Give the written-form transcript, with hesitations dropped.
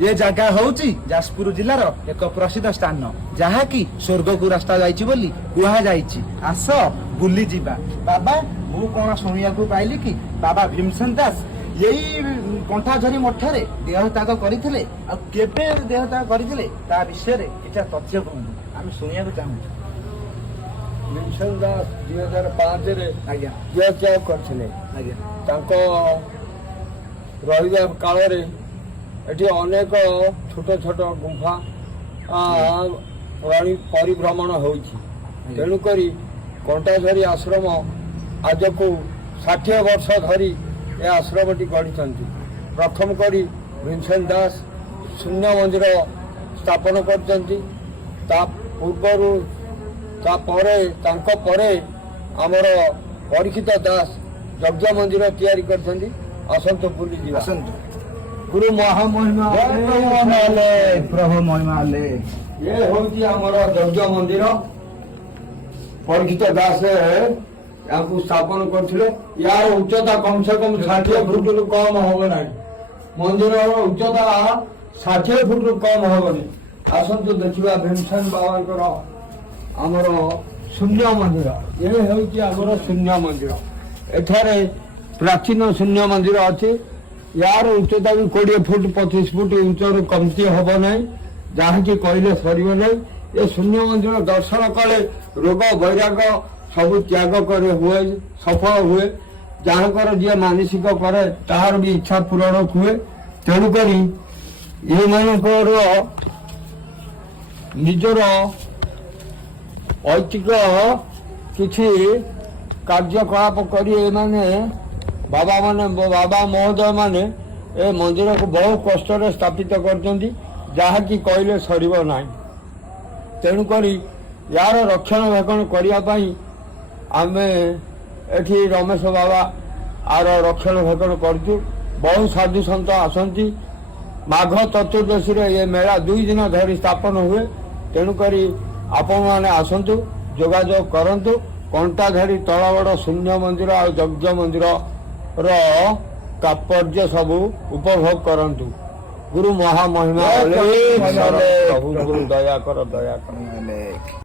ये जगह होउची जाजपुर जिलार एक प्रसिद्ध स्थान जहाँकि स्वर्ग को रास्ता जाइछि बोली कुहा जाइछि। आस बुली जिबा। बाबा मु कोन सुनिया को पाइली कि बाबा भीमसेन दास यही कंठाझरी मठरे देहत्याग करथिले आ केबे देहत्याग करथिले ता विषय रे किछा तथ्य कहू आम सुनिया को चाहू। भीमसेन दास 2005 रे आज्ञा देहत्याग करथिले। आज्ञा तांको रहिबा काल रे एठी अनेक छोट छोट गुंफा परिभ्रमण होइछि। तेणुकरी कंठाझरी आश्रम आज को 60 वर्ष धरी ए आश्रमटी गढ़ी। प्रथम करी भीमसेन दास शून्य मंदिर स्थापन करछन्ति। ता पूर्वरु ता परे आमर परीक्षित दास यज्ञ मंदिर तैयारी करछन्ति। आसंत बुली जीवा। गुरु महामहिमा प्रभु महिमा ले ये होती आमर यज्ञ मंदिर। परीक्षित दास यहाँ स्थापन करथिले। यार उच्चता कम से कम 60 फुट रु कम होब ना। मंदिर उच्चता 60 फुट रु कम होबनी। आसंतु देखिबा भीमसेन बाबांकर आमर शून्य मंदिर। ये होती आमर शून्य मंदिर। एठारे प्राचीन शून्य मंदिर अछि। यार उच्चता भी 20 फुट 25 फुट उच्चर कमती हब ना। जहाँ कि कहले सर ना। ये शून्य मंदिर दर्शन कले रोग वैराग सब त्याग करे हुए सफल हुए। जहाँकर जी मानसिक करे तार भी इच्छा पूरण हुए। तेणुक ये मानकर निजर ऐतिक किछि कार्यकलाप करी माने बाबा महोदय माने ए मंदिर को बहुत कष्ट स्थापित करछन्ति। जहाँ कि कहले सरीब ना। तेणुक यार रक्षण भक्षण करने आमे एठी रमेश बाबा आर रक्षण भक्षण करछु। बहुत साधु संत आसंती। माघ चतुर्दशी रे ये मेला 2 दिन धरी स्थापन हुए। तेणुक आपण माने आसंतु जोगाजोग करंतु। कंठाझरी तलबड़ शून्य मंदिर और यज्ञ मंदिर तात्पर्य सब उपभोग करंतु। गुरु महामहिमा प्रभु गुरु दया कर दया कर।